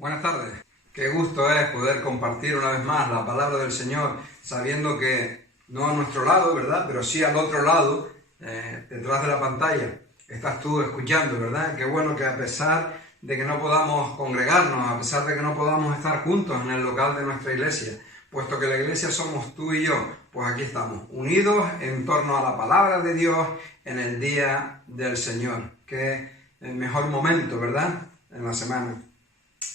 Buenas tardes. Qué gusto es poder compartir una vez más la palabra del Señor, sabiendo que no a nuestro lado, ¿verdad? Pero sí al otro lado, detrás de la pantalla, estás tú escuchando, ¿verdad? Qué bueno que a pesar de que no podamos congregarnos, a pesar de que no podamos estar juntos en el local de nuestra iglesia, puesto que la iglesia somos tú y yo, pues aquí estamos, unidos en torno a la palabra de Dios en el día del Señor. Qué mejor momento, ¿verdad? En la semana.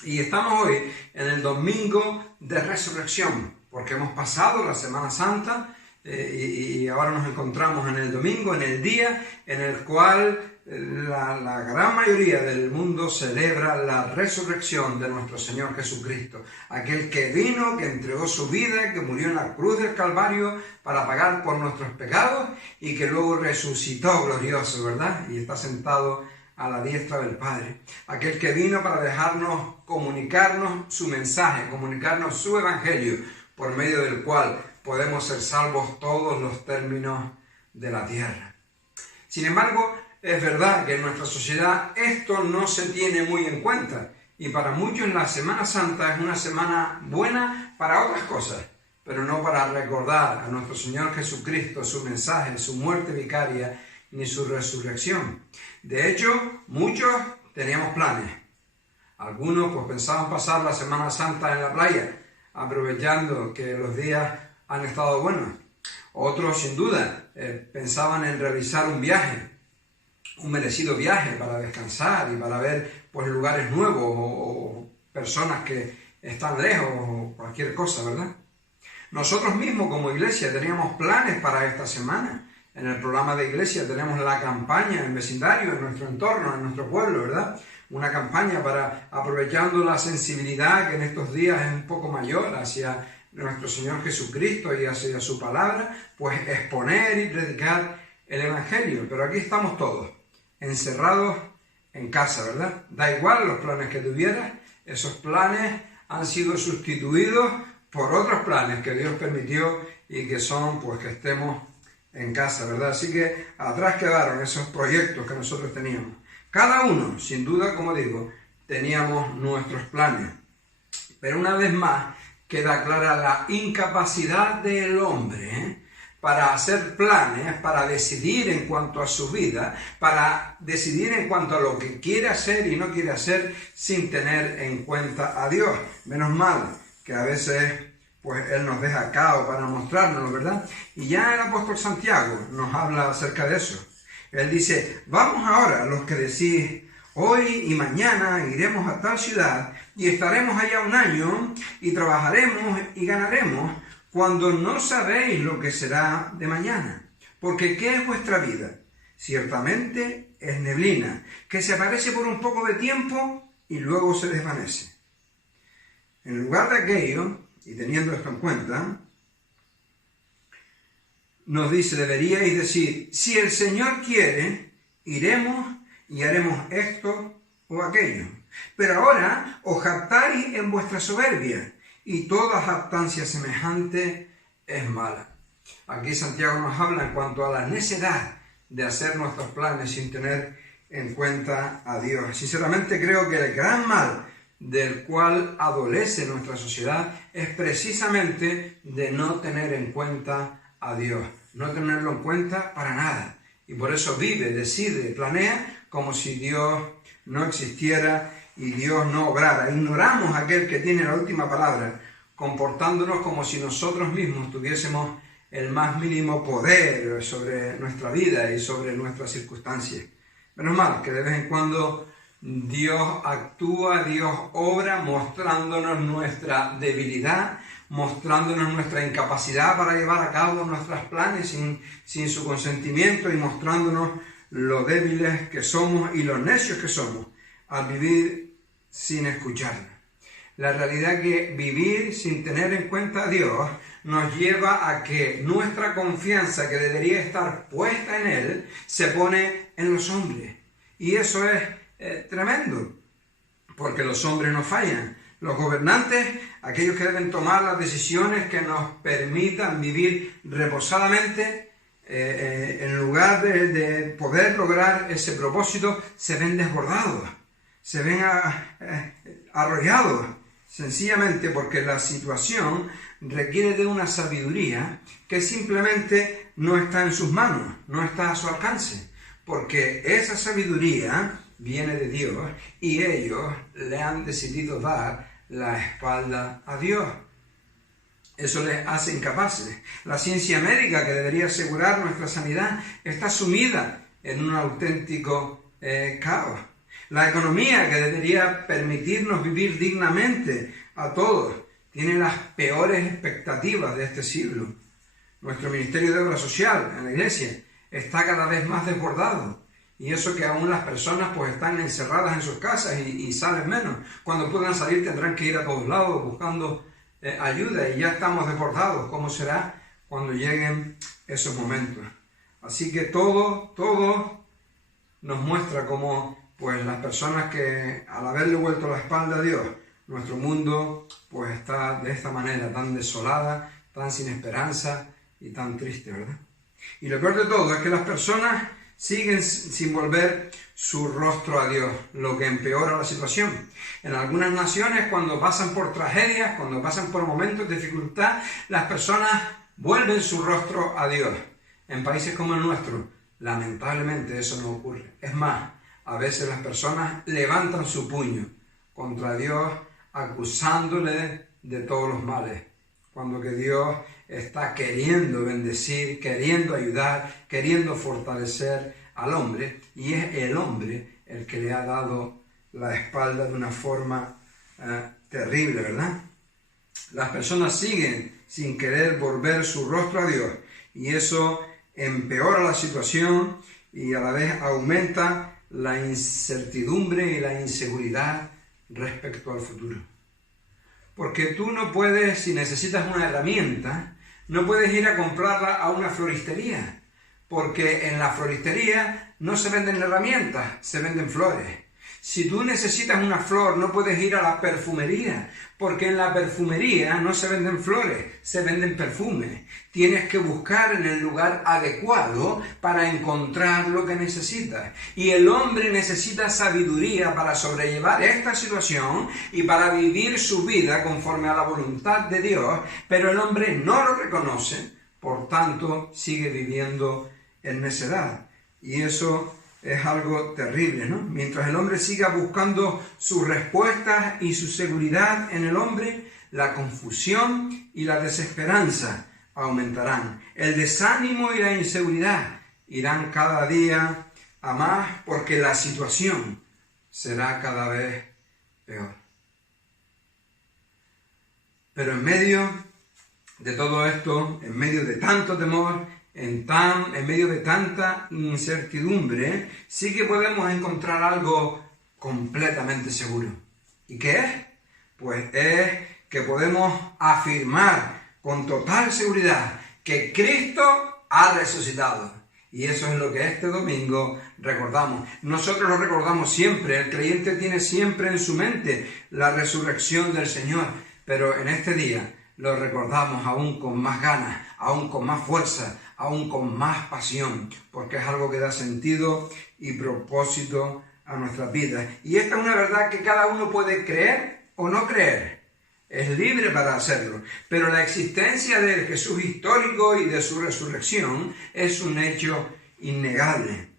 Y estamos hoy en el domingo de resurrección, porque hemos pasado la Semana Santa y ahora nos encontramos en el domingo, en el día en el cual la gran mayoría del mundo celebra la resurrección de nuestro Señor Jesucristo, aquel que vino, que entregó su vida, que murió en la cruz del Calvario para pagar por nuestros pecados y que luego resucitó glorioso, ¿verdad? Y está sentado a la diestra del Padre, aquel que vino para dejarnos comunicarnos su mensaje, comunicarnos su evangelio, por medio del cual podemos ser salvos todos los términos de la tierra. Sin embargo, es verdad que en nuestra sociedad esto no se tiene muy en cuenta, y para muchos la Semana Santa es una semana buena para otras cosas, pero no para recordar a nuestro Señor Jesucristo, su mensaje, su muerte vicaria, ni su resurrección. De hecho, muchos teníamos planes. Algunos pues pensaban pasar la Semana Santa en la playa, aprovechando que los días han estado buenos. Otros, sin duda, pensaban en realizar un viaje, un merecido viaje para descansar y para ver pues lugares nuevos o personas que están lejos o cualquier cosa, ¿verdad? Nosotros mismos como iglesia teníamos planes para esta semana. En el programa de iglesia tenemos la campaña en vecindario, en nuestro entorno, en nuestro pueblo, ¿verdad? Una campaña para, aprovechando la sensibilidad que en estos días es un poco mayor hacia nuestro Señor Jesucristo y hacia su palabra, pues exponer y predicar el Evangelio. Pero aquí estamos todos, encerrados en casa, ¿verdad? Da igual los planes que tuvieras, esos planes han sido sustituidos por otros planes que Dios permitió y que son, pues, que estemos en casa, ¿verdad? Así que atrás quedaron esos proyectos que nosotros teníamos. Cada uno, sin duda, como digo, teníamos nuestros planes. Pero una vez más queda clara la incapacidad del hombre para hacer planes, para decidir en cuanto a su vida, para decidir en cuanto a lo que quiere hacer y no quiere hacer sin tener en cuenta a Dios. Menos mal que a veces pues Él nos deja cao para mostrárnoslo, ¿verdad? Y ya el apóstol Santiago nos habla acerca de eso. Él dice, vamos ahora, los que decís, hoy y mañana iremos a tal ciudad y estaremos allá un año y trabajaremos y ganaremos, cuando no sabéis lo que será de mañana. Porque ¿qué es vuestra vida? Ciertamente es neblina, que se aparece por un poco de tiempo y luego se desvanece. En lugar de aquello, y teniendo esto en cuenta, nos dice, deberíais decir, si el Señor quiere, iremos y haremos esto o aquello. Pero ahora os jactáis en vuestra soberbia, y toda jactancia semejante es mala. Aquí Santiago nos habla en cuanto a la necedad de hacer nuestros planes sin tener en cuenta a Dios. Sinceramente creo que el gran mal del cual adolece nuestra sociedad es precisamente de no tener en cuenta a Dios, no tenerlo en cuenta para nada, y por eso vive, decide, planea como si Dios no existiera y Dios no obrara. Ignoramos a aquel que tiene la última palabra, comportándonos como si nosotros mismos tuviésemos el más mínimo poder sobre nuestra vida y sobre nuestras circunstancias. Menos mal que de vez en cuando Dios actúa, Dios obra, mostrándonos nuestra debilidad, mostrándonos nuestra incapacidad para llevar a cabo nuestros planes sin su consentimiento y mostrándonos lo débiles que somos y lo necios que somos al vivir sin escucharnos. La realidad es que vivir sin tener en cuenta a Dios nos lleva a que nuestra confianza, que debería estar puesta en Él, se pone en los hombres. Y eso es tremendo, porque los hombres no fallan. Los gobernantes, aquellos que deben tomar las decisiones que nos permitan vivir reposadamente, en lugar de poder lograr ese propósito, se ven desbordados, se ven arrollados, sencillamente porque la situación requiere de una sabiduría que simplemente no está en sus manos, no está a su alcance, porque esa sabiduría viene de Dios y ellos le han decidido dar la espalda a Dios. Eso les hace incapaces. La ciencia médica, que debería asegurar nuestra sanidad, está sumida en un auténtico caos. La economía, que debería permitirnos vivir dignamente a todos, tiene las peores expectativas de este siglo. Nuestro Ministerio de Obra Social en la Iglesia está cada vez más desbordado. Y eso que aún las personas pues están encerradas en sus casas y salen menos. Cuando puedan salir tendrán que ir a todos lados buscando ayuda y ya estamos desbordados. ¿Cómo será cuando lleguen esos momentos? Así que todo nos muestra cómo pues las personas que al haberle vuelto la espalda a Dios, nuestro mundo pues está de esta manera, tan desolada, tan sin esperanza y tan triste, ¿verdad? Y lo peor de todo es que las personas siguen sin volver su rostro a Dios, lo que empeora la situación. En algunas naciones, cuando pasan por tragedias, cuando pasan por momentos de dificultad, las personas vuelven su rostro a Dios. En países como el nuestro, lamentablemente eso no ocurre. Es más, a veces las personas levantan su puño contra Dios, acusándole de todos los males, cuando que Dios está queriendo bendecir, queriendo ayudar, queriendo fortalecer al hombre, y es el hombre el que le ha dado la espalda de una forma terrible, ¿verdad? Las personas siguen sin querer volver su rostro a Dios, y eso empeora la situación y a la vez aumenta la incertidumbre y la inseguridad respecto al futuro. Porque tú no puedes, si necesitas una herramienta, no puedes ir a comprarla a una floristería, porque en la floristería no se venden herramientas, se venden flores. Si tú necesitas una flor, no puedes ir a la perfumería, porque en la perfumería no se venden flores, se venden perfumes. Tienes que buscar en el lugar adecuado para encontrar lo que necesitas. Y el hombre necesita sabiduría para sobrellevar esta situación y para vivir su vida conforme a la voluntad de Dios, pero el hombre no lo reconoce, por tanto sigue viviendo en necedad. Y eso es algo terrible, ¿no? Mientras el hombre siga buscando sus respuestas y su seguridad en el hombre, la confusión y la desesperanza aumentarán. El desánimo y la inseguridad irán cada día a más porque la situación será cada vez peor. Pero en medio de todo esto, en medio de tanto temor, en medio de tanta incertidumbre, sí que podemos encontrar algo completamente seguro. ¿Y qué es? Pues es que podemos afirmar con total seguridad que Cristo ha resucitado. Y eso es lo que este domingo recordamos. Nosotros lo recordamos siempre, el creyente tiene siempre en su mente la resurrección del Señor, pero en este día lo recordamos aún con más ganas, aún con más fuerza, aún con más pasión, porque es algo que da sentido y propósito a nuestras vidas. Y esta es una verdad que cada uno puede creer o no creer. Es libre para hacerlo, pero la existencia del Jesús histórico y de su resurrección es un hecho innegable.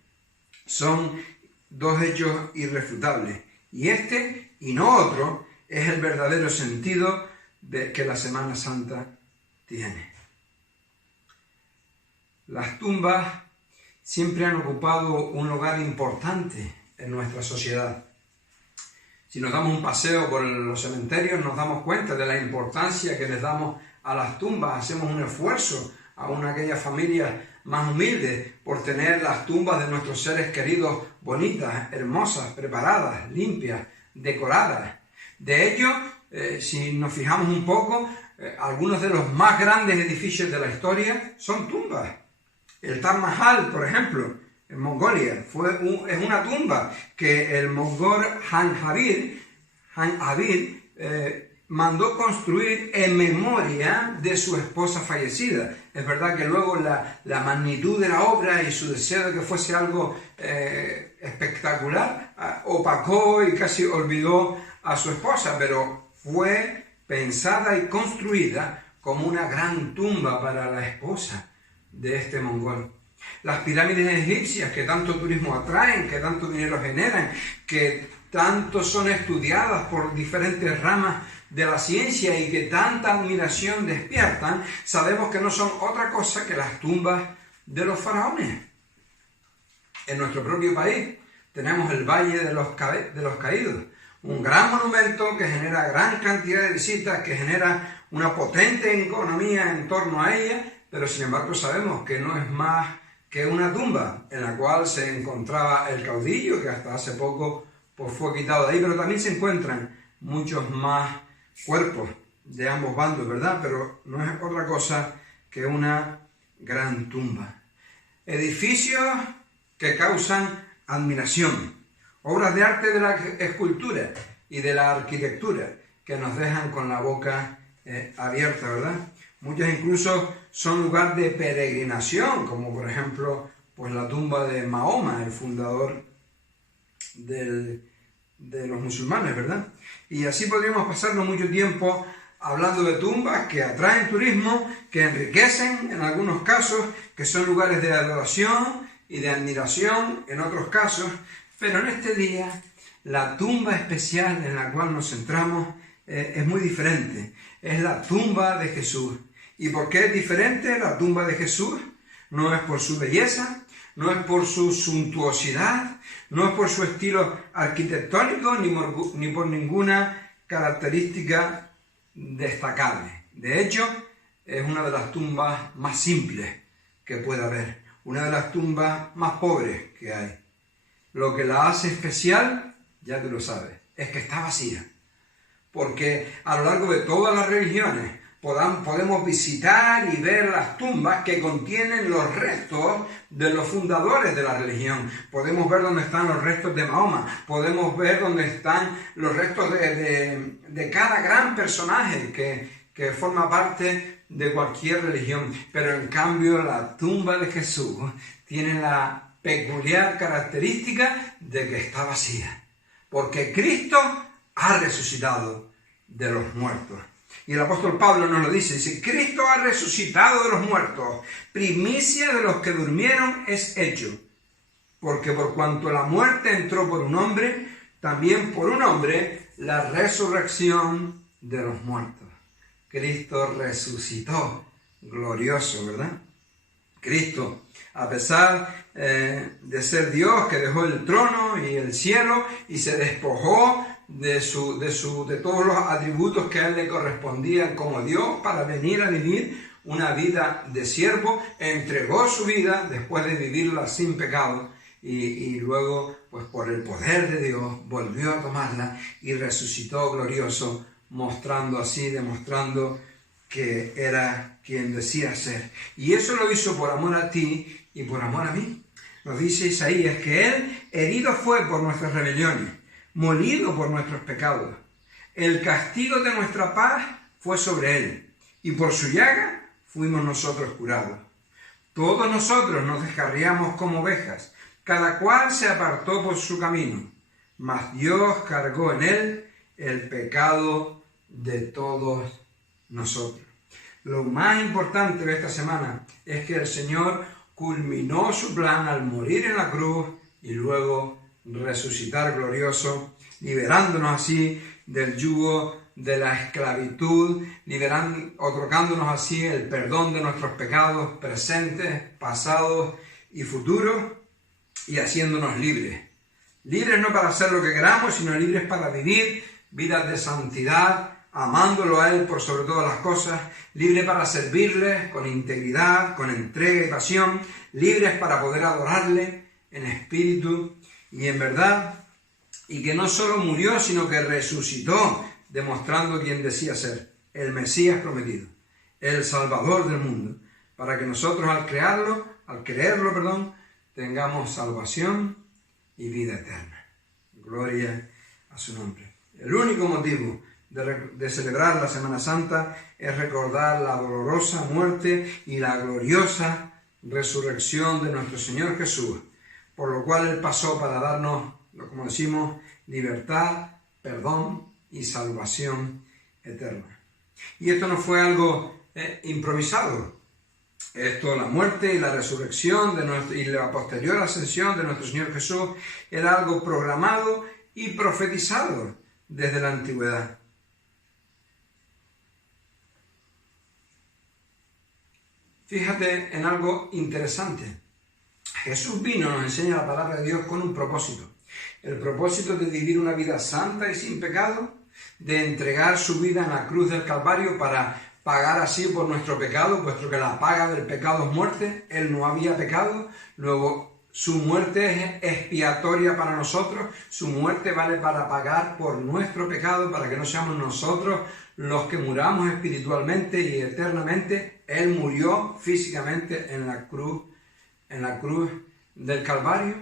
Son dos hechos irrefutables. Y este y no otro es el verdadero sentido que la Semana Santa tiene. Las tumbas siempre han ocupado un lugar importante en nuestra sociedad. Si nos damos un paseo por los cementerios, nos damos cuenta de la importancia que les damos a las tumbas. Hacemos un esfuerzo, aún aquellas familias más humildes, por tener las tumbas de nuestros seres queridos bonitas, hermosas, preparadas, limpias, decoradas. De hecho, si nos fijamos un poco, algunos de los más grandes edificios de la historia son tumbas. El Taj Mahal, por ejemplo, en Mongolia, es una tumba que el mongol Han Abir mandó construir en memoria de su esposa fallecida. Es verdad que luego la magnitud de la obra y su deseo de que fuese algo espectacular opacó y casi olvidó a su esposa, pero fue pensada y construida como una gran tumba para la esposa de este mongol. Las pirámides egipcias que tanto turismo atraen, que tanto dinero generan, que tanto son estudiadas por diferentes ramas de la ciencia y que tanta admiración despiertan, sabemos que no son otra cosa que las tumbas de los faraones. En nuestro propio país tenemos el Valle de los Caídos, un gran monumento que genera gran cantidad de visitas, que genera una potente economía en torno a ella, pero sin embargo sabemos que no es más que una tumba en la cual se encontraba el caudillo, que hasta hace poco pues, fue quitado de ahí, pero también se encuentran muchos más cuerpos de ambos bandos, ¿verdad? Pero no es otra cosa que una gran tumba. Edificios que causan admiración, obras de arte de la escultura y de la arquitectura que nos dejan con la boca abierta, ¿verdad? Muchas incluso son lugar de peregrinación, como por ejemplo pues la tumba de Mahoma, el fundador de los musulmanes, ¿verdad? Y así podríamos pasarnos mucho tiempo hablando de tumbas que atraen turismo, que enriquecen en algunos casos, que son lugares de adoración y de admiración en otros casos, pero en este día la tumba especial en la cual nos centramos es muy diferente. Es la tumba de Jesús. ¿Y por qué es diferente la tumba de Jesús? No es por su belleza, no es por su suntuosidad, no es por su estilo arquitectónico, ni por ninguna característica destacable. De hecho, es una de las tumbas más simples que puede haber, una de las tumbas más pobres que hay. Lo que la hace especial, ya tú lo sabes, es que está vacía. Porque a lo largo de todas las religiones podemos visitar y ver las tumbas que contienen los restos de los fundadores de la religión. Podemos ver dónde están los restos de Mahoma, podemos ver dónde están los restos de cada gran personaje que forma parte de cualquier religión. Pero en cambio la tumba de Jesús tiene la peculiar característica de que está vacía. Porque Cristo ha resucitado de los muertos. Y el apóstol Pablo nos lo dice, Cristo ha resucitado de los muertos, primicia de los que durmieron es hecho. Porque por cuanto la muerte entró por un hombre, también por un hombre la resurrección de los muertos. Cristo resucitó, glorioso, ¿verdad? Cristo, a pesar de ser Dios que dejó el trono y el cielo y se despojó de todos los atributos que a él le correspondían como Dios para venir a vivir una vida de siervo, entregó su vida después de vivirla sin pecado y luego pues por el poder de Dios volvió a tomarla y resucitó glorioso, demostrando que era quien decía ser. Y eso lo hizo por amor a ti y por amor a mí. Nos dice Isaías que él herido fue por nuestras rebeliones, molido por nuestros pecados. El castigo de nuestra paz fue sobre él, y por su llaga fuimos nosotros curados. Todos nosotros nos descarriamos como ovejas, cada cual se apartó por su camino, mas Dios cargó en él el pecado de todos nosotros. Lo más importante de esta semana es que el Señor culminó su plan al morir en la cruz y luego resucitar glorioso, liberándonos así del yugo de la esclavitud, otorgándonos así el perdón de nuestros pecados presentes, pasados y futuros, y haciéndonos libres. Libres no para hacer lo que queramos, sino libres para vivir vidas de santidad, amándolo a Él por sobre todas las cosas, libres para servirle con integridad, con entrega y pasión, libres para poder adorarle en espíritu y en verdad, y que no solo murió, sino que resucitó, demostrando quién decía ser, el Mesías prometido, el Salvador del mundo, para que nosotros al creerlo, tengamos salvación y vida eterna. Gloria a su nombre. El único motivo de celebrar la Semana Santa es recordar la dolorosa muerte y la gloriosa resurrección de nuestro Señor Jesús, por lo cual Él pasó para darnos, como como decimos, libertad, perdón y salvación eterna. Y esto no fue algo improvisado. Esto, la muerte y la resurrección y la posterior ascensión de nuestro Señor Jesús, era algo programado y profetizado desde la antigüedad. Fíjate en algo interesante. Jesús vino, nos enseña la palabra de Dios, con un propósito. El propósito de vivir una vida santa y sin pecado, de entregar su vida en la cruz del Calvario para pagar así por nuestro pecado, puesto que la paga del pecado es muerte. Él no había pecado, luego su muerte es expiatoria para nosotros, su muerte vale para pagar por nuestro pecado, para que no seamos nosotros los que muramos espiritualmente y eternamente. Él murió físicamente en la cruz del Calvario,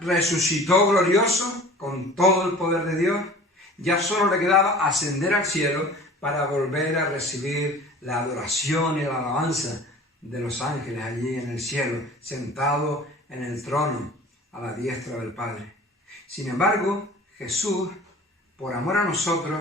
resucitó glorioso con todo el poder de Dios. Ya solo le quedaba ascender al cielo para volver a recibir la adoración y la alabanza de los ángeles allí en el cielo, sentado en el trono a la diestra del Padre. Sin embargo, Jesús, por amor a nosotros,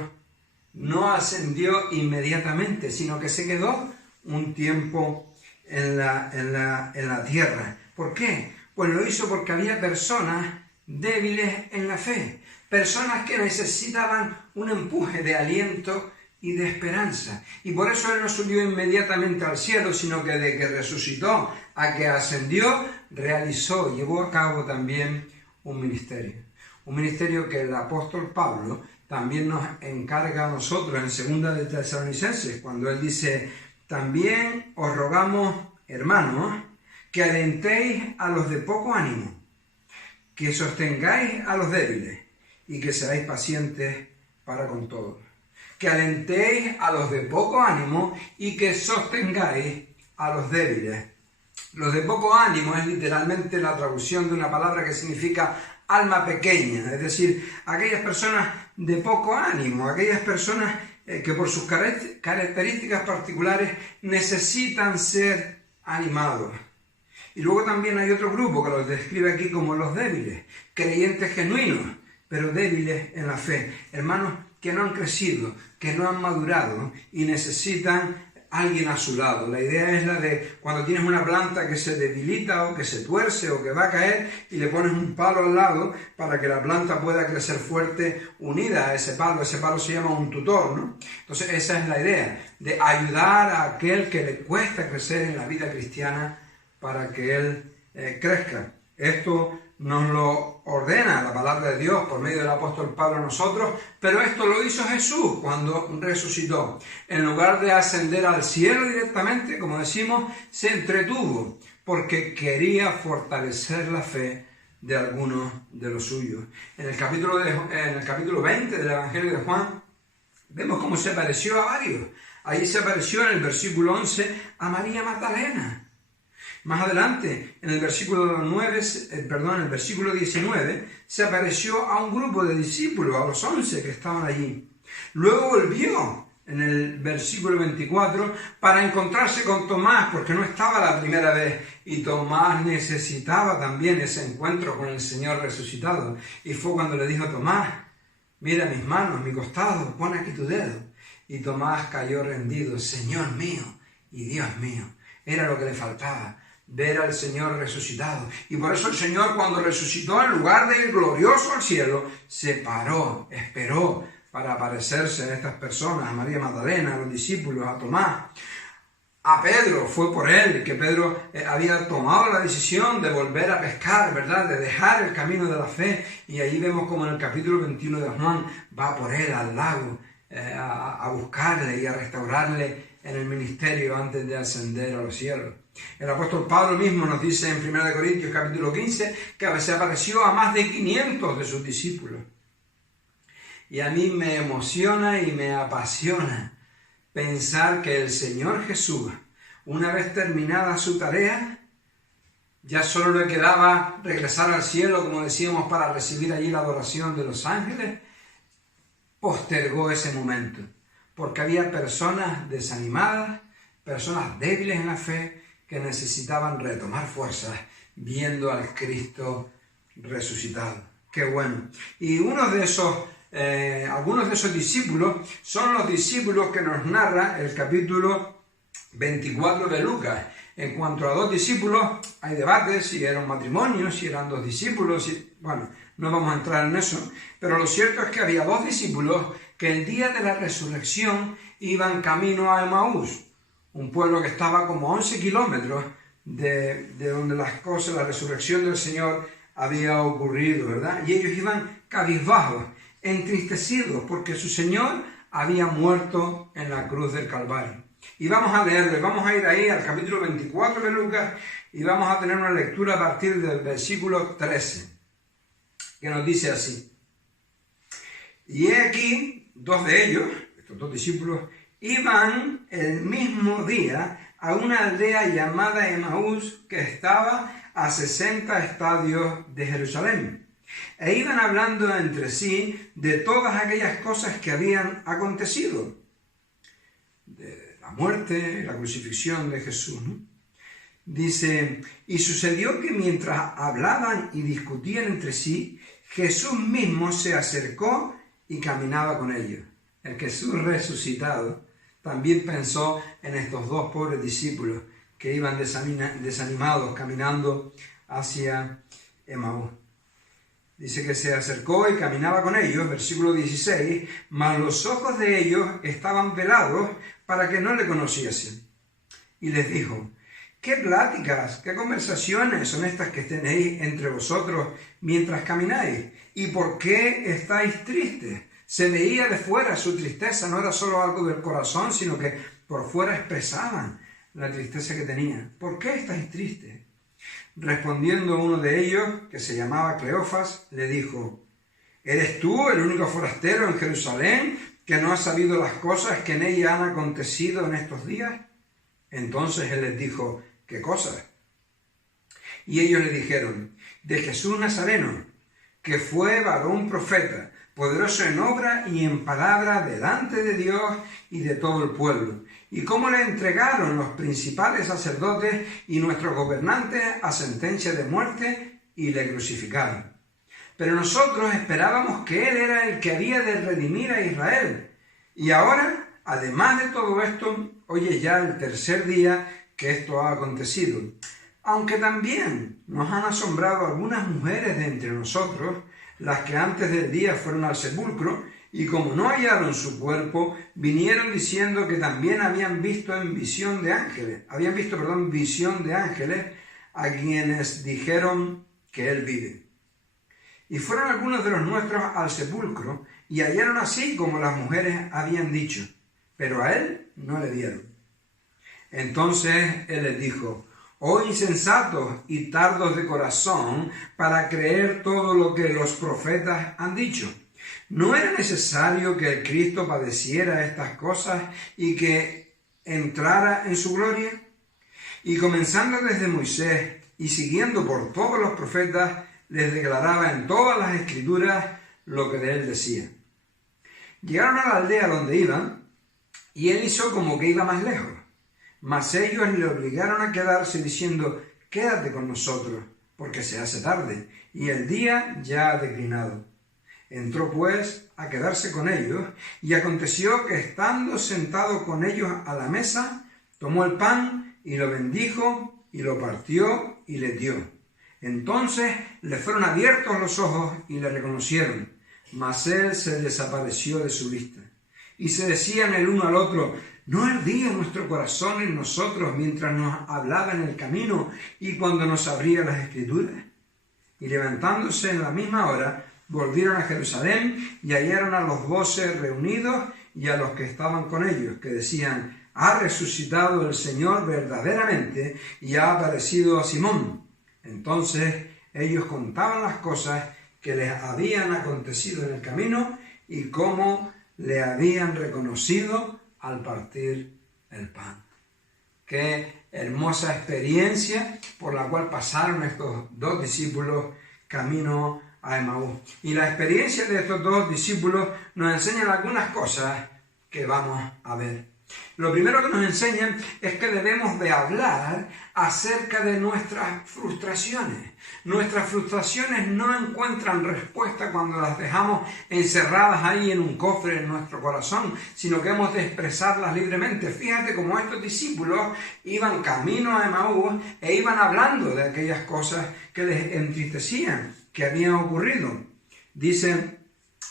no ascendió inmediatamente, sino que se quedó un tiempo en la tierra. ¿Por qué? Pues lo hizo porque había personas débiles en la fe, personas que necesitaban un empuje de aliento y de esperanza. Y por eso Él no subió inmediatamente al cielo, sino que de que resucitó a que ascendió, llevó a cabo también un ministerio. Un ministerio que el apóstol Pablo también nos encarga a nosotros en 2 de Tesalonicenses, cuando él dice: también os rogamos, hermanos, que alentéis a los de poco ánimo, que sostengáis a los débiles y que seáis pacientes para con todos. Que alentéis a los de poco ánimo y que sostengáis a los débiles. Los de poco ánimo es literalmente la traducción de una palabra que significa alma pequeña, es decir, aquellas personas de poco ánimo, aquellas personas que por sus características particulares necesitan ser animados. Y luego también hay otro grupo que los describe aquí como los débiles, creyentes genuinos, pero débiles en la fe, hermanos que no han crecido, que no han madurado y necesitan alguien a su lado. La idea es la de cuando tienes una planta que se debilita o que se tuerce o que va a caer y le pones un palo al lado para que la planta pueda crecer fuerte unida a ese palo. Ese palo se llama un tutor, ¿no? Entonces esa es la idea, de ayudar a aquel que le cuesta crecer en la vida cristiana para que él crezca. Esto nos lo ordena la palabra de Dios por medio del apóstol Pablo a nosotros, pero esto lo hizo Jesús cuando resucitó. En lugar de ascender al cielo directamente, como decimos, se entretuvo porque quería fortalecer la fe de algunos de los suyos. En el capítulo 20 del Evangelio de Juan, vemos cómo se apareció a varios. Ahí se apareció en el versículo 11 a María Magdalena. Más adelante, en el versículo 19, se apareció a un grupo de discípulos, a los 11 que estaban allí. Luego volvió en el versículo 24 para encontrarse con Tomás, porque no estaba la primera vez, y Tomás necesitaba también ese encuentro con el Señor resucitado. Y fue cuando le dijo: Tomás, mira mis manos, mi costado, pon aquí tu dedo. Y Tomás cayó rendido: Señor mío y Dios mío. Era lo que le faltaba, ver al Señor resucitado. Y por eso el Señor, cuando resucitó, en lugar de ir glorioso al cielo, se paró, esperó para aparecerse a estas personas, a María Magdalena, a los discípulos, a Tomás. A Pedro, fue por él que Pedro había tomado la decisión de volver a pescar, ¿verdad? De dejar el camino de la fe. Y ahí vemos como en el capítulo 21 de Juan va por él al lago a buscarle y a restaurarle en el ministerio antes de ascender a los cielos. El apóstol Pablo mismo nos dice en 1 Corintios capítulo 15 que se apareció a más de 500 de sus discípulos. Y a mí me emociona y me apasiona pensar que el Señor Jesús, una vez terminada su tarea, ya solo le quedaba regresar al cielo, como decíamos, para recibir allí la adoración de los ángeles. Postergó ese momento, porque había personas desanimadas, personas débiles en la fe, que necesitaban retomar fuerzas viendo al Cristo resucitado. Qué bueno. Y algunos de esos discípulos son los discípulos que nos narra el capítulo 24 de Lucas. En cuanto a dos discípulos, hay debates si eran matrimonios, si eran dos discípulos, bueno, no vamos a entrar en eso, pero lo cierto es que había dos discípulos que el día de la resurrección iban camino a Emaús, un pueblo que estaba como 11 kilómetros de donde la resurrección del Señor había ocurrido, ¿verdad? Y ellos iban cabizbajos, entristecidos, porque su Señor había muerto en la cruz del Calvario. Y vamos a leerlo, vamos a ir ahí al capítulo 24 de Lucas y vamos a tener una lectura a partir del versículo 13, que nos dice así. Y he aquí, dos de ellos, estos dos discípulos, iban el mismo día a una aldea llamada Emaús, que estaba a 60 estadios de Jerusalén. E iban hablando entre sí de todas aquellas cosas que habían acontecido, de la muerte y la crucifixión de Jesús, ¿no? Dice, y sucedió que mientras hablaban y discutían entre sí, Jesús mismo se acercó y caminaba con ellos. El Jesús resucitado también pensó en estos dos pobres discípulos que iban desanimados caminando hacia Emaús. Dice que se acercó y caminaba con ellos, versículo 16, mas los ojos de ellos estaban velados para que no le conociesen. Y les dijo, ¿qué pláticas, qué conversaciones son estas que tenéis entre vosotros mientras camináis? ¿Y por qué estáis tristes? Se veía de fuera su tristeza, no era solo algo del corazón, sino que por fuera expresaban la tristeza que tenían. ¿Por qué estáis tristes? Respondiendo uno de ellos, que se llamaba Cleofas, le dijo, ¿eres tú el único forastero en Jerusalén que no ha sabido las cosas que en ella han acontecido en estos días? Entonces él les dijo, ¿qué cosas? Y ellos le dijeron, de Jesús Nazareno, que fue varón profeta, poderoso en obra y en palabra delante de Dios y de todo el pueblo, y cómo le entregaron los principales sacerdotes y nuestros gobernantes a sentencia de muerte y le crucificaron. Pero nosotros esperábamos que él era el que había de redimir a Israel. Y ahora, además de todo esto, hoy es ya el tercer día que esto ha acontecido. Aunque también nos han asombrado algunas mujeres de entre nosotros, las que antes del día fueron al sepulcro, y como no hallaron su cuerpo, vinieron diciendo que también habían visto visión de ángeles, a quienes dijeron que él vive. Y fueron algunos de los nuestros al sepulcro, y hallaron así como las mujeres habían dicho, pero a él no le vieron. Entonces él les dijo, oh insensatos y tardos de corazón para creer todo lo que los profetas han dicho. ¿No era necesario que el Cristo padeciera estas cosas y que entrara en su gloria? Y comenzando desde Moisés y siguiendo por todos los profetas, les declaraba en todas las escrituras lo que de él decía. Llegaron a la aldea donde iban, y él hizo como que iba más lejos. Mas ellos le obligaron a quedarse diciendo, quédate con nosotros, porque se hace tarde, y el día ya ha declinado. Entró pues a quedarse con ellos, y aconteció que estando sentado con ellos a la mesa, tomó el pan y lo bendijo, y lo partió y les dio. Entonces le fueron abiertos los ojos y le reconocieron, mas él se desapareció de su vista. Y se decían el uno al otro, ¿no ardía nuestro corazón en nosotros mientras nos hablaba en el camino y cuando nos abría las escrituras? Y levantándose en la misma hora, volvieron a Jerusalén y hallaron a los 12 reunidos y a los que estaban con ellos, que decían, ha resucitado el Señor verdaderamente y ha aparecido a Simón. Entonces ellos contaban las cosas que les habían acontecido en el camino y cómo le habían reconocido al partir el pan. Qué hermosa experiencia por la cual pasaron estos dos discípulos camino a Emaús. Y la experiencia de estos dos discípulos nos enseñan algunas cosas que vamos a ver. Lo primero que nos enseñan es que debemos de hablar acerca de nuestras frustraciones. Nuestras frustraciones no encuentran respuesta cuando las dejamos encerradas ahí en un cofre en nuestro corazón, sino que hemos de expresarlas libremente. Fíjate cómo estos discípulos iban camino a Emaús e iban hablando de aquellas cosas que les entristecían, que habían ocurrido. Dice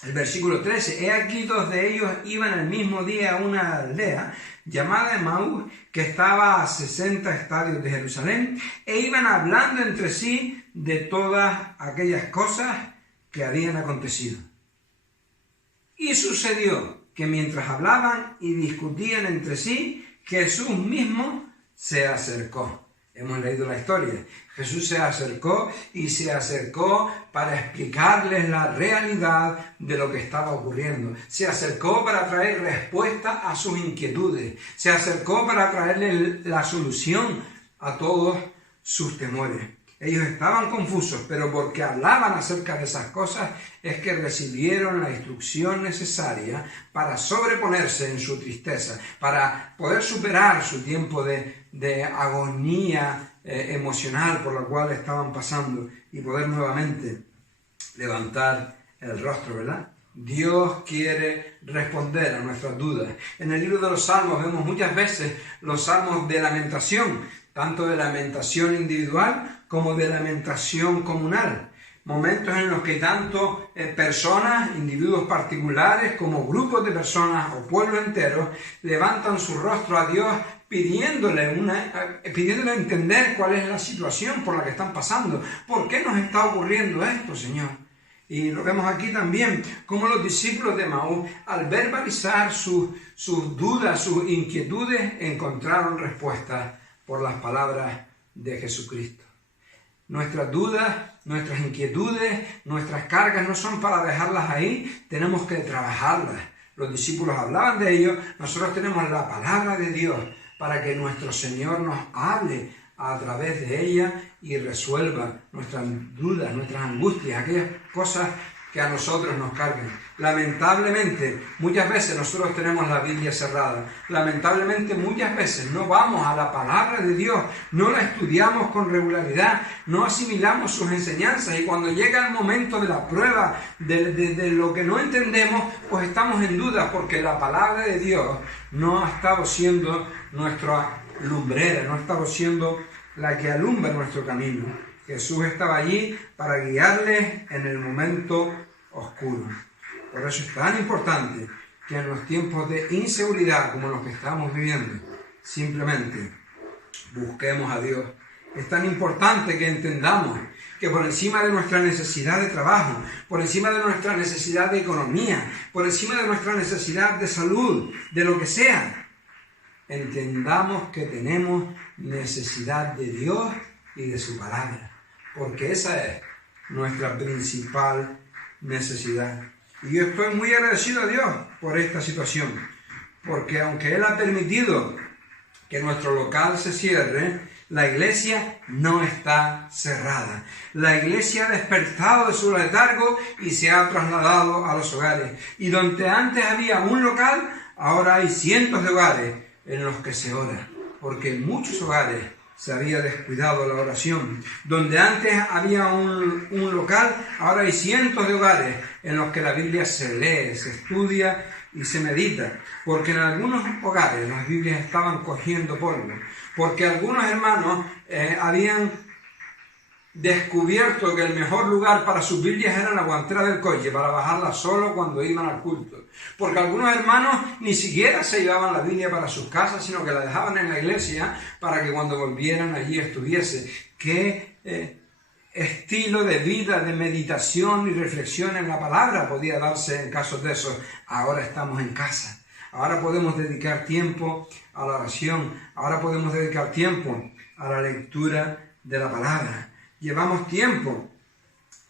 el versículo 13, he aquí 2 de ellos iban el mismo día a una aldea llamada Emaús, que estaba a 60 estadios de Jerusalén, e iban hablando entre sí de todas aquellas cosas que habían acontecido. Y sucedió que mientras hablaban y discutían entre sí, Jesús mismo se acercó. Hemos leído la historia. Jesús se acercó para explicarles la realidad de lo que estaba ocurriendo. Se acercó para traer respuesta a sus inquietudes. Se acercó para traerles la solución a todos sus temores. Ellos estaban confusos, pero porque hablaban acerca de esas cosas es que recibieron la instrucción necesaria para sobreponerse en su tristeza, para poder superar su tiempo de agonía emocional por la cual estaban pasando y poder nuevamente levantar el rostro, ¿verdad? Dios quiere responder a nuestras dudas. En el libro de los Salmos vemos muchas veces los salmos de lamentación, tanto de lamentación individual como de lamentación comunal. Momentos en los que tanto personas, individuos particulares, como grupos de personas o pueblos enteros levantan su rostro a Dios pidiéndole entender cuál es la situación por la que están pasando. ¿Por qué nos está ocurriendo esto, Señor? Y lo vemos aquí también, como los discípulos de Emaús, al verbalizar sus dudas, sus inquietudes, encontraron respuestas por las palabras de Jesucristo. Nuestras dudas, nuestras inquietudes, nuestras cargas no son para dejarlas ahí, tenemos que trabajarlas. Los discípulos hablaban de ello, nosotros tenemos la palabra de Dios para que nuestro Señor nos hable a través de ella y resuelva nuestras dudas, nuestras angustias, aquellas cosas que a nosotros nos cargan. Lamentablemente, muchas veces nosotros tenemos la Biblia cerrada. Lamentablemente, muchas veces no vamos a la palabra de Dios, no la estudiamos con regularidad, no asimilamos sus enseñanzas y cuando llega el momento de la prueba, de lo que no entendemos, pues estamos en duda porque la palabra de Dios no ha estado siendo nuestra lumbrera, no ha estado siendo la que alumbra nuestro camino. Jesús estaba allí para guiarles en el momento oscuro. Por eso es tan importante que en los tiempos de inseguridad como los que estamos viviendo, simplemente busquemos a Dios. Es tan importante que entendamos que por encima de nuestra necesidad de trabajo, por encima de nuestra necesidad de economía, por encima de nuestra necesidad de salud, de lo que sea, entendamos que tenemos necesidad de Dios y de su palabra. Porque esa es nuestra principal necesidad. Y yo estoy muy agradecido a Dios por esta situación, porque aunque Él ha permitido que nuestro local se cierre, la iglesia no está cerrada. La iglesia ha despertado de su letargo y se ha trasladado a los hogares. Y donde antes había un local, ahora hay cientos de hogares en los que se ora, porque en muchos hogares se había descuidado la oración. Donde antes había un local, ahora hay cientos de hogares en los que la Biblia se lee, se estudia y se medita. Porque en algunos hogares las Biblias estaban cogiendo polvo. Porque algunos hermanos habían descubierto que el mejor lugar para sus Biblias era la guantera del coche, para bajarla solo cuando iban al culto. Porque algunos hermanos ni siquiera se llevaban la Biblia para sus casas, sino que la dejaban en la iglesia para que cuando volvieran allí estuviese. ¿Qué estilo de vida, de meditación y reflexión en la palabra podía darse en casos de esos? Ahora estamos en casa. Ahora podemos dedicar tiempo a la oración. Ahora podemos dedicar tiempo a la lectura de la palabra. Llevamos tiempo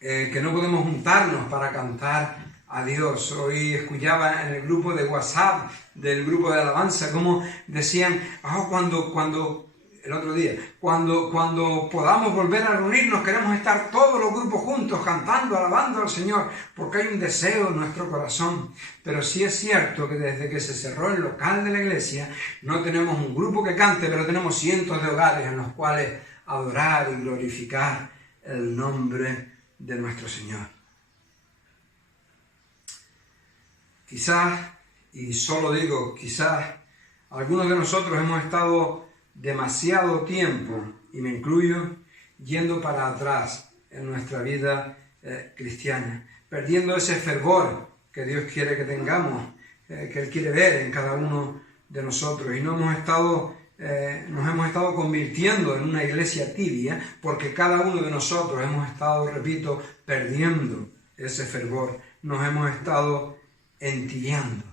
que no podemos juntarnos para cantar a Dios. Hoy escuchaba en el grupo de WhatsApp del grupo de alabanza cómo decían, cuando el otro día, cuando podamos volver a reunirnos, queremos estar todos los grupos juntos, cantando, alabando al Señor, porque hay un deseo en nuestro corazón. Pero sí es cierto que desde que se cerró el local de la iglesia, no tenemos un grupo que cante, pero tenemos cientos de hogares en los cuales adorar y glorificar el nombre de nuestro Señor. Quizás, y solo digo quizás, algunos de nosotros hemos estado demasiado tiempo, y me incluyo, yendo para atrás en nuestra vida cristiana, perdiendo ese fervor que Dios quiere que tengamos, que Él quiere ver en cada uno de nosotros, y nos hemos estado convirtiendo en una iglesia tibia, porque cada uno de nosotros hemos estado, repito, perdiendo ese fervor, nos hemos estado entibiando.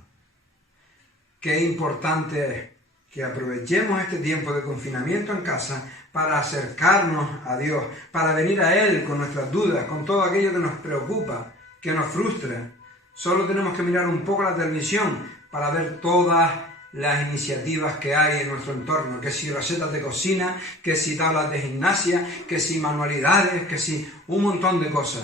Qué importante es que aprovechemos este tiempo de confinamiento en casa para acercarnos a Dios, para venir a Él con nuestras dudas, con todo aquello que nos preocupa, que nos frustra. Solo tenemos que mirar un poco la televisión para ver todas las iniciativas que hay en nuestro entorno, que si recetas de cocina, que si tablas de gimnasia, que si manualidades, que si un montón de cosas.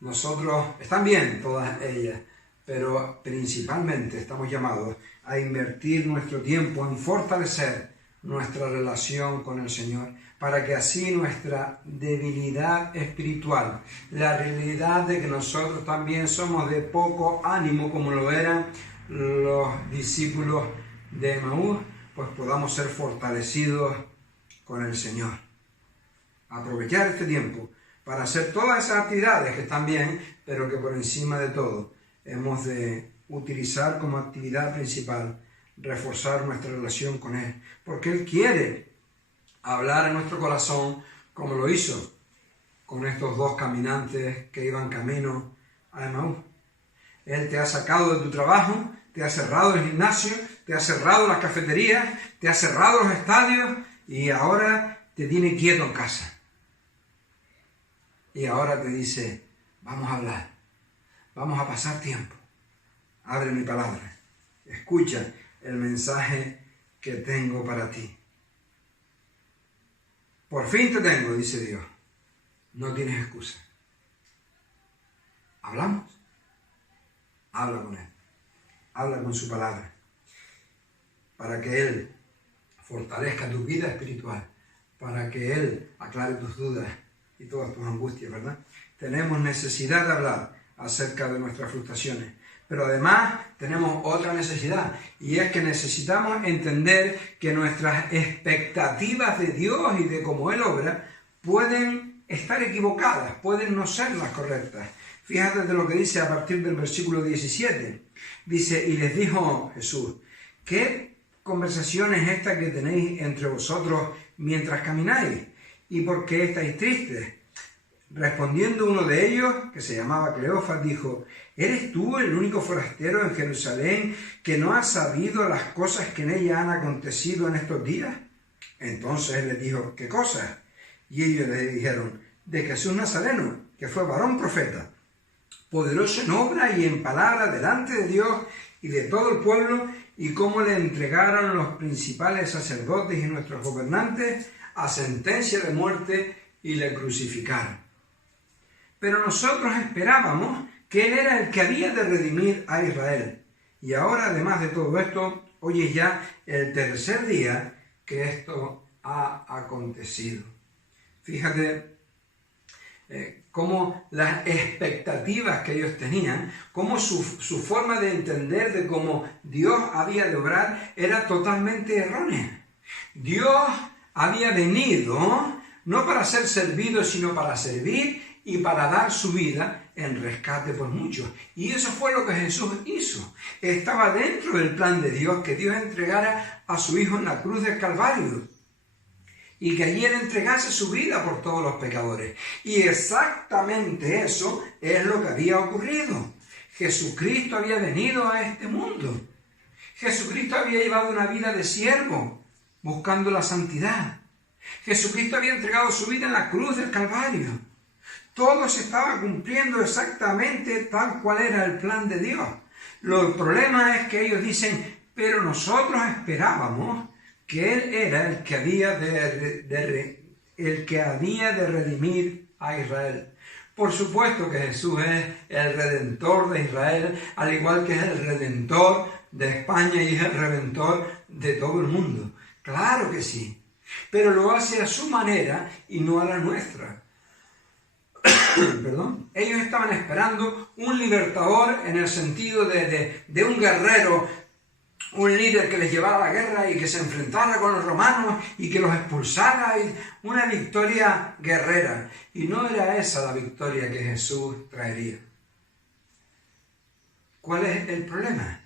Nosotros, están bien todas ellas, pero principalmente estamos llamados a invertir nuestro tiempo en fortalecer nuestra relación con el Señor, para que así nuestra debilidad espiritual, la realidad de que nosotros también somos de poco ánimo, como lo eran los discípulos de Emaús, pues podamos ser fortalecidos con el Señor. Aprovechar este tiempo para hacer todas esas actividades que están bien, pero que por encima de todo hemos de utilizar como actividad principal reforzar nuestra relación con Él, porque Él quiere hablar en nuestro corazón como lo hizo con estos dos caminantes que iban camino a Emaús. Él te ha sacado de tu trabajo, te ha cerrado el gimnasio, te ha cerrado las cafeterías, te ha cerrado los estadios y ahora te tiene quieto en casa. Y ahora te dice, vamos a hablar, vamos a pasar tiempo. Abre mi palabra, escucha el mensaje que tengo para ti. Por fin te tengo, dice Dios. No tienes excusa. ¿Hablamos? Habla con Él. Habla con su palabra. Para que Él fortalezca tu vida espiritual. Para que Él aclare tus dudas y todas tus angustias, ¿verdad? Tenemos necesidad de hablar acerca de nuestras frustraciones. Pero además tenemos otra necesidad, y es que necesitamos entender que nuestras expectativas de Dios y de cómo Él obra pueden estar equivocadas, pueden no ser las correctas. Fíjate de lo que dice a partir del versículo 17. Dice, y les dijo Jesús, ¿qué conversación es esta que tenéis entre vosotros mientras camináis? ¿Y por qué estáis tristes? Respondiendo uno de ellos, que se llamaba Cleofas, dijo, ¿eres tú el único forastero en Jerusalén que no ha sabido las cosas que en ella han acontecido en estos días? Entonces él les dijo, ¿qué cosas? Y ellos le dijeron, de Jesús Nazareno, que fue varón profeta, poderoso en obra y en palabra delante de Dios y de todo el pueblo, y cómo le entregaron los principales sacerdotes y nuestros gobernantes a sentencia de muerte y le crucificaron. Pero nosotros esperábamos que Él era el que había de redimir a Israel. Y ahora, además de todo esto, hoy es ya el tercer día que esto ha acontecido. Fíjate cómo las expectativas que ellos tenían, cómo su forma de entender de cómo Dios había de obrar era totalmente errónea. Dios había venido no para ser servido, sino para servir y para dar su vida en rescate por muchos. Y eso fue lo que Jesús hizo. Estaba dentro del plan de Dios que Dios entregara a su Hijo en la cruz del Calvario. Y que allí Él entregase su vida por todos los pecadores. Y exactamente eso es lo que había ocurrido. Jesucristo había venido a este mundo. Jesucristo había llevado una vida de siervo, buscando la santidad. Jesucristo había entregado su vida en la cruz del Calvario. Todo se estaba cumpliendo exactamente tal cual era el plan de Dios. El problema es que ellos dicen, pero nosotros esperábamos que Él era el que había de redimir a Israel. Por supuesto que Jesús es el Redentor de Israel, al igual que es el Redentor de España y es el Redentor de todo el mundo. Claro que sí, pero lo hace a su manera y no a la nuestra. Perdón. Ellos estaban esperando un libertador en el sentido de un guerrero, un líder que les llevara a la guerra y que se enfrentara con los romanos y que los expulsara, y una victoria guerrera. Y no era esa la victoria que Jesús traería. ¿Cuál es el problema?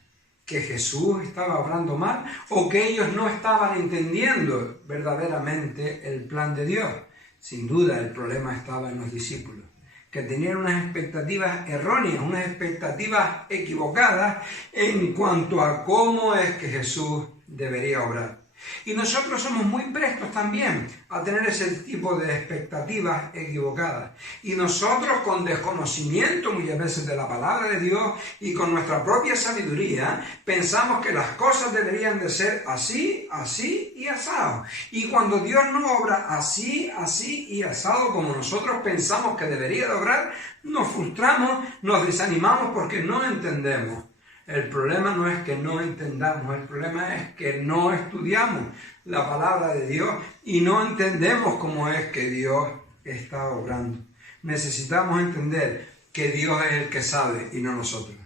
¿Que Jesús estaba obrando mal o que ellos no estaban entendiendo verdaderamente el plan de Dios? Sin duda el problema estaba en los discípulos, que tenían unas expectativas erróneas, unas expectativas equivocadas en cuanto a cómo es que Jesús debería obrar. Y nosotros somos muy prestos también a tener ese tipo de expectativas equivocadas. Y nosotros, con desconocimiento muchas veces de la palabra de Dios y con nuestra propia sabiduría, pensamos que las cosas deberían de ser así, así y asado. Y cuando Dios no obra así, así y asado como nosotros pensamos que debería de obrar, nos frustramos, nos desanimamos porque no entendemos. El problema no es que no entendamos, el problema es que no estudiamos la palabra de Dios y no entendemos cómo es que Dios está obrando. Necesitamos entender que Dios es el que sabe y no nosotros.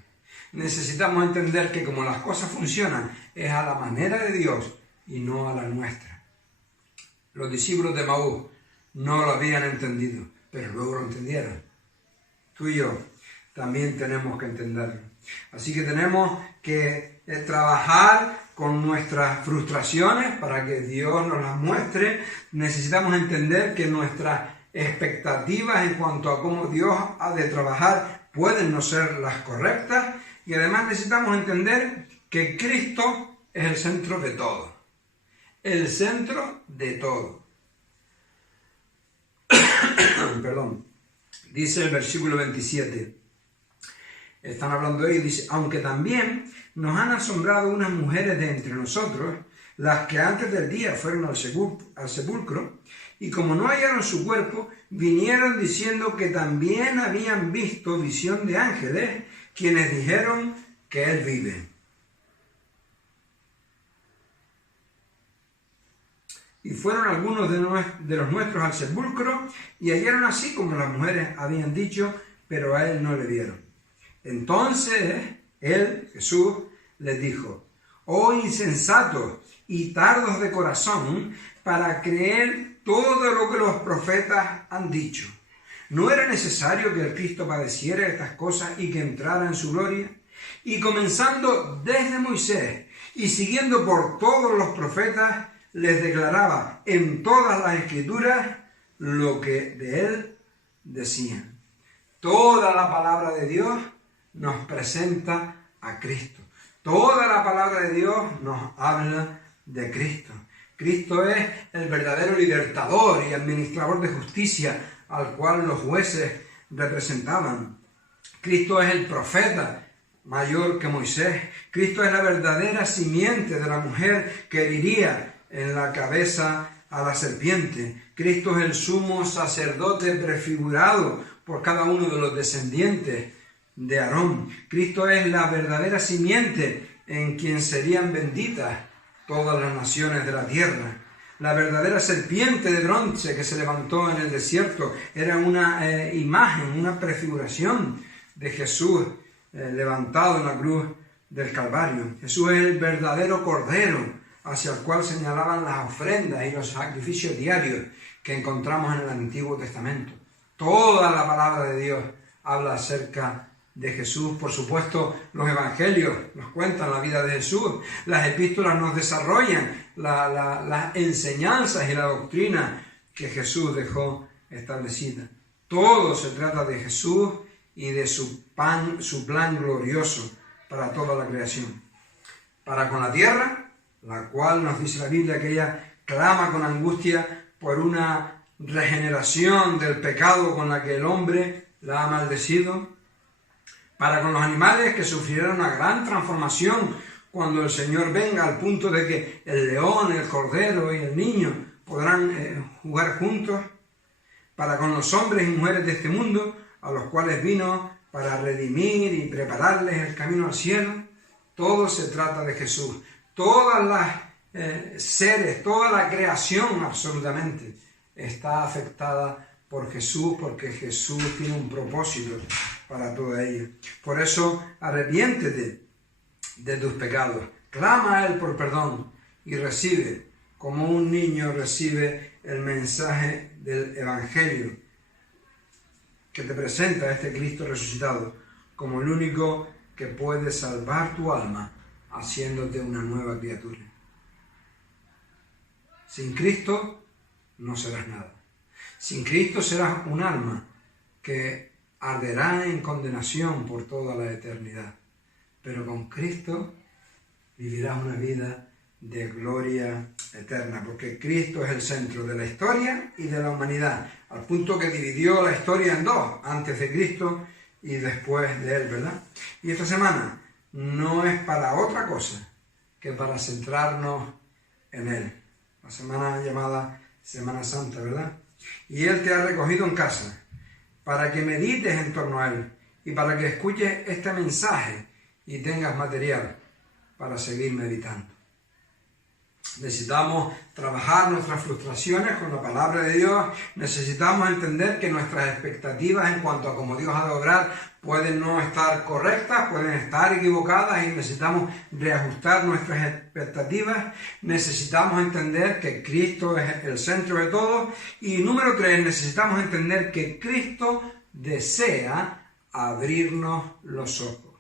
Necesitamos entender que como las cosas funcionan es a la manera de Dios y no a la nuestra. Los discípulos de Emaús no lo habían entendido, pero luego lo entendieron. Tú y yo también tenemos que entenderlo. Así que tenemos que trabajar con nuestras frustraciones para que Dios nos las muestre. Necesitamos entender que nuestras expectativas en cuanto a cómo Dios ha de trabajar pueden no ser las correctas. Y además necesitamos entender que Cristo es el centro de todo. El centro de todo. Perdón. Dice el versículo 27. Están hablando de ellos, dice, aunque también nos han asombrado unas mujeres de entre nosotros, las que antes del día fueron al sepulcro, y como no hallaron su cuerpo, vinieron diciendo que también habían visto visión de ángeles, quienes dijeron que él vive. Y fueron algunos de los nuestros al sepulcro, y hallaron así como las mujeres habían dicho, pero a él no le vieron. Entonces él, Jesús, les dijo, oh insensatos y tardos de corazón, para creer todo lo que los profetas han dicho. ¿No era necesario que el Cristo padeciera estas cosas y que entrara en su gloria? Y comenzando desde Moisés y siguiendo por todos los profetas, les declaraba en todas las escrituras lo que de él decían. Toda la palabra de Dios nos presenta a Cristo. Toda la palabra de Dios nos habla de Cristo. Cristo es el verdadero libertador y administrador de justicia al cual los jueces representaban. Cristo es el profeta mayor que Moisés. Cristo es la verdadera simiente de la mujer que heriría en la cabeza a la serpiente. Cristo es el sumo sacerdote prefigurado por cada uno de los descendientes de Aarón. Cristo es la verdadera simiente en quien serían benditas todas las naciones de la tierra. La verdadera serpiente de bronce que se levantó en el desierto era una imagen, una prefiguración de Jesús levantado en la cruz del Calvario. Jesús es el verdadero Cordero hacia el cual señalaban las ofrendas y los sacrificios diarios que encontramos en el Antiguo Testamento. Toda la palabra de Dios habla acerca de Jesús. Por supuesto, los evangelios nos cuentan la vida de Jesús, las epístolas nos desarrollan las enseñanzas y la doctrina que Jesús dejó establecida. Todo se trata de Jesús y de su plan glorioso para toda la creación. Para con la tierra, la cual nos dice la Biblia que ella clama con angustia por una regeneración del pecado con la que el hombre la ha maldecido. Para con los animales que sufrieron una gran transformación cuando el Señor venga, al punto de que el león, el cordero y el niño podrán jugar juntos, para con los hombres y mujeres de este mundo, a los cuales vino para redimir y prepararles el camino al cielo. Todo se trata de Jesús. Todas las seres, toda la creación absolutamente está afectada por Jesús, porque Jesús tiene un propósito para toda ella. Por eso, arrepiéntete de tus pecados, clama a Él por perdón y recibe, como un niño recibe el mensaje del Evangelio que te presenta este Cristo resucitado como el único que puede salvar tu alma, haciéndote una nueva criatura. Sin Cristo no serás nada. Sin Cristo serás un alma que arderá en condenación por toda la eternidad. Pero con Cristo vivirás una vida de gloria eterna, porque Cristo es el centro de la historia y de la humanidad, al punto que dividió la historia en dos, antes de Cristo y después de Él, ¿verdad? Y esta semana no es para otra cosa que para centrarnos en Él. La semana llamada Semana Santa, ¿verdad? Y Él te ha recogido en casa para que medites en torno a Él y para que escuches este mensaje y tengas material para seguir meditando. Necesitamos trabajar nuestras frustraciones con la palabra de Dios. Necesitamos entender que nuestras expectativas en cuanto a cómo Dios ha de obrar pueden no estar correctas, pueden estar equivocadas y necesitamos reajustar nuestras expectativas. Necesitamos entender que Cristo es el centro de todo. Y número 3, necesitamos entender que Cristo desea abrirnos los ojos.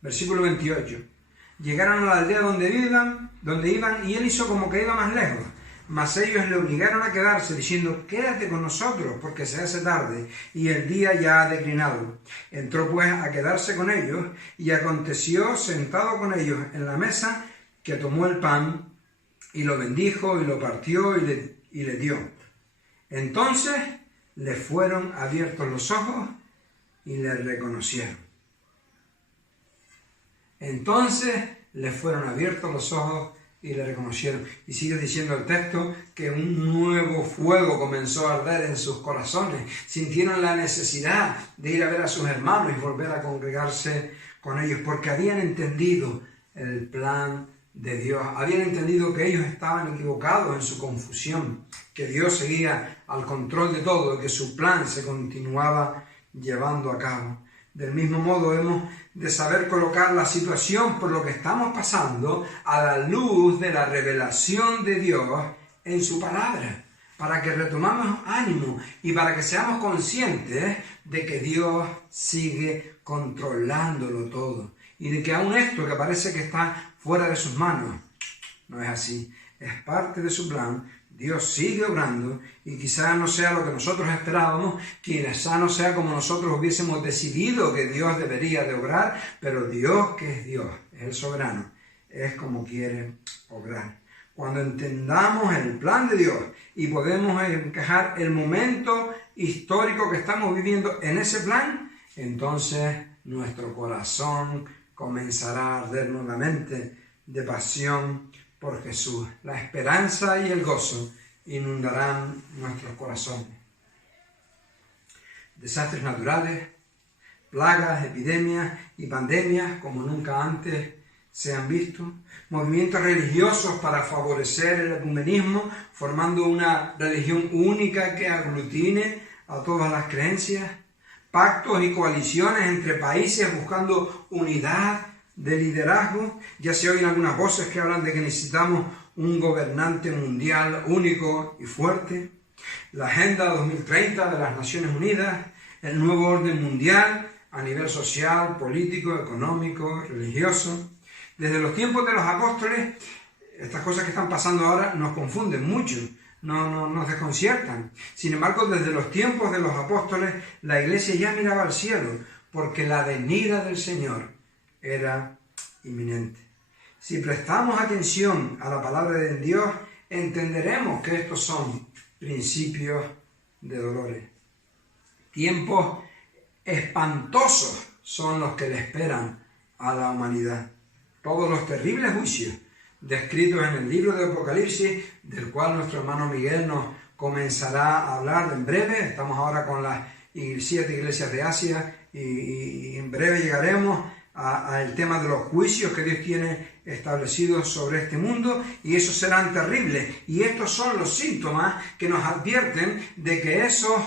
Versículo 28. Llegaron a la aldea donde iban, y él hizo como que iba más lejos. Mas ellos le obligaron a quedarse, diciendo: quédate con nosotros, porque se hace tarde, y el día ya ha declinado. Entró pues a quedarse con ellos, y aconteció, sentado con ellos en la mesa, que tomó el pan, y lo bendijo, y lo partió, y le dio. Entonces le fueron abiertos los ojos, y le reconocieron. Entonces le fueron abiertos los ojos y le reconocieron. Y sigue diciendo el texto que un nuevo fuego comenzó a arder en sus corazones. Sintieron la necesidad de ir a ver a sus hermanos y volver a congregarse con ellos, porque habían entendido el plan de Dios. Habían entendido que ellos estaban equivocados en su confusión, que Dios seguía al control de todo y que su plan se continuaba llevando a cabo. Del mismo modo, hemos de saber colocar la situación por lo que estamos pasando a la luz de la revelación de Dios en su palabra, para que retomamos ánimo y para que seamos conscientes de que Dios sigue controlándolo todo y de que aún esto que parece que está fuera de sus manos, no es así, es parte de su plan. Dios sigue obrando y quizás no sea lo que nosotros esperábamos, quizás no sea como nosotros hubiésemos decidido que Dios debería de obrar, pero Dios, que es Dios, es el soberano, es como quiere obrar. Cuando entendamos el plan de Dios y podemos encajar el momento histórico que estamos viviendo en ese plan, entonces nuestro corazón comenzará a arder nuevamente de pasión por Jesús. La esperanza y el gozo inundarán nuestros corazones. Desastres naturales, plagas, epidemias y pandemias como nunca antes se han visto. Movimientos religiosos para favorecer el ecumenismo, formando una religión única que aglutine a todas las creencias. Pactos y coaliciones entre países buscando unidad de liderazgo. Ya se oyen algunas voces que hablan de que necesitamos un gobernante mundial único y fuerte. La Agenda 2030 de las Naciones Unidas, el nuevo orden mundial a nivel social, político, económico, religioso. Desde los tiempos de los apóstoles, estas cosas que están pasando ahora nos confunden mucho, nos desconciertan. Sin embargo, desde los tiempos de los apóstoles, la Iglesia ya miraba al cielo, porque la venida del Señor era inminente. Si prestamos atención a la palabra de Dios, entenderemos que estos son principios de dolores. Tiempos espantosos son los que le esperan a la humanidad. todos los terribles juicios descritos en el libro de Apocalipsis, del cual nuestro hermano Miguel nos comenzará a hablar en breve. Estamos ahora con las 7 iglesias de Asia y en breve llegaremos al tema de los juicios que Dios tiene establecidos sobre este mundo, y esos serán terribles. Y estos son los síntomas que nos advierten de que esos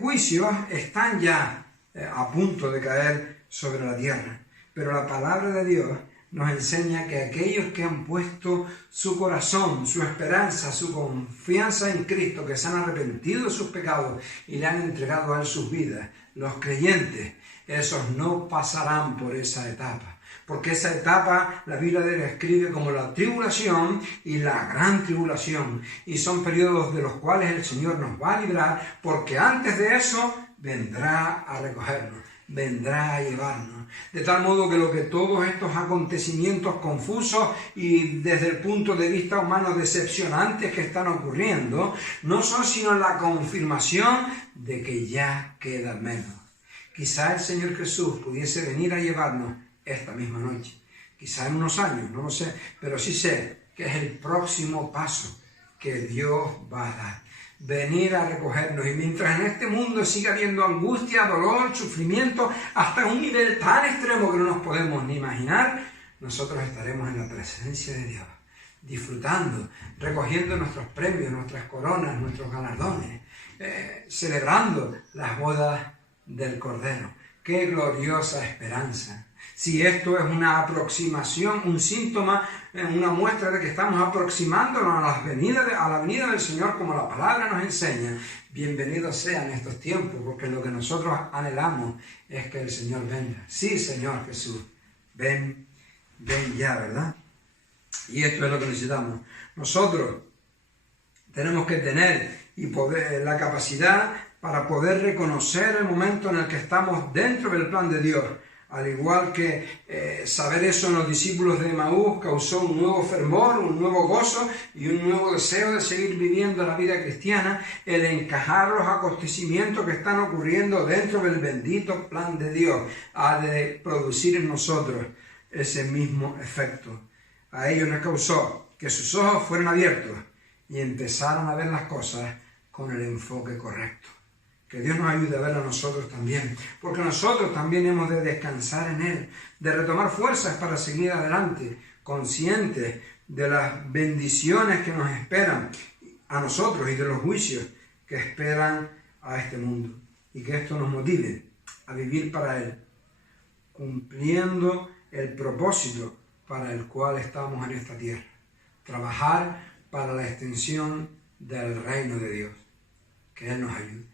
juicios están ya a punto de caer sobre la tierra. Pero la palabra de Dios nos enseña que aquellos que han puesto su corazón, su esperanza, su confianza en Cristo, que se han arrepentido de sus pecados y le han entregado a Él sus vidas, los creyentes, esos no pasarán por esa etapa. Porque esa etapa la Biblia la describe como la tribulación y la gran tribulación. Y son periodos de los cuales el Señor nos va a librar, porque antes de eso vendrá a recogernos, vendrá a llevarnos. De tal modo que lo que todos estos acontecimientos confusos y desde el punto de vista humano decepcionantes que están ocurriendo, no son sino la confirmación de que ya queda menos. Quizá el Señor Jesús pudiese venir a llevarnos esta misma noche, quizá en unos años, no lo sé, pero sí sé que es el próximo paso que Dios va a dar, venir a recogernos. Y mientras en este mundo siga habiendo angustia, dolor, sufrimiento, hasta un nivel tan extremo que no nos podemos ni imaginar, nosotros estaremos en la presencia de Dios, disfrutando, recogiendo nuestros premios, nuestras coronas, nuestros galardones, celebrando las bodas del Cordero. ¡Qué gloriosa esperanza! Si esto es una aproximación, un síntoma, una muestra de que estamos aproximándonos a la venida del Señor como la palabra nos enseña, bienvenidos sean estos tiempos, porque lo que nosotros anhelamos es que el Señor venga. Sí, Señor Jesús, ven ya, ¿verdad? Y esto es lo que necesitamos. Nosotros tenemos que tener la capacidad para poder reconocer el momento en el que estamos dentro del plan de Dios. Al igual que saber eso en los discípulos de Emaús causó un nuevo fervor, un nuevo gozo y un nuevo deseo de seguir viviendo la vida cristiana, el encajar los acontecimientos que están ocurriendo dentro del bendito plan de Dios ha de producir en nosotros ese mismo efecto. A ellos les causó que sus ojos fueran abiertos y empezaron a ver las cosas con el enfoque correcto. Que Dios nos ayude a ver a nosotros también, porque nosotros también hemos de descansar en Él, de retomar fuerzas para seguir adelante, conscientes de las bendiciones que nos esperan a nosotros y de los juicios que esperan a este mundo. Y que esto nos motive a vivir para Él, cumpliendo el propósito para el cual estamos en esta tierra. Trabajar para la extensión del reino de Dios. Que Él nos ayude.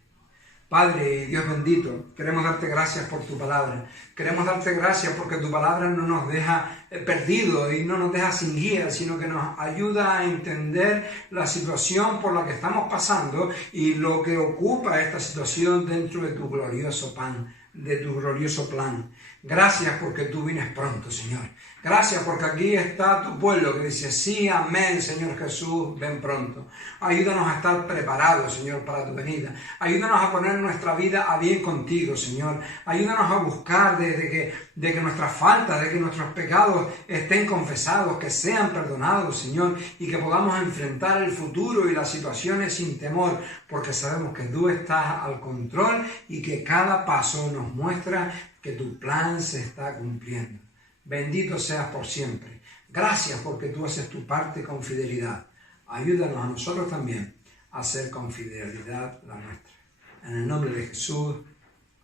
Padre y Dios bendito, queremos darte gracias por tu palabra. Queremos darte gracias porque tu palabra no nos deja perdidos y no nos deja sin guía, sino que nos ayuda a entender la situación por la que estamos pasando y lo que ocupa esta situación dentro de tu glorioso plan. Gracias porque tú vienes pronto, Señor. Gracias porque aquí está tu pueblo que dice, sí, amén, Señor Jesús, ven pronto. Ayúdanos a estar preparados, Señor, para tu venida. Ayúdanos a poner nuestra vida a bien contigo, Señor. Ayúdanos a buscar de que nuestras faltas, de que nuestros pecados estén confesados, que sean perdonados, Señor, y que podamos enfrentar el futuro y las situaciones sin temor, porque sabemos que tú estás al control y que cada paso nos muestra que tu plan se está cumpliendo. Bendito seas por siempre. Gracias porque tú haces tu parte con fidelidad. Ayúdanos a nosotros también a hacer con fidelidad la nuestra. En el nombre de Jesús.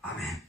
Amén.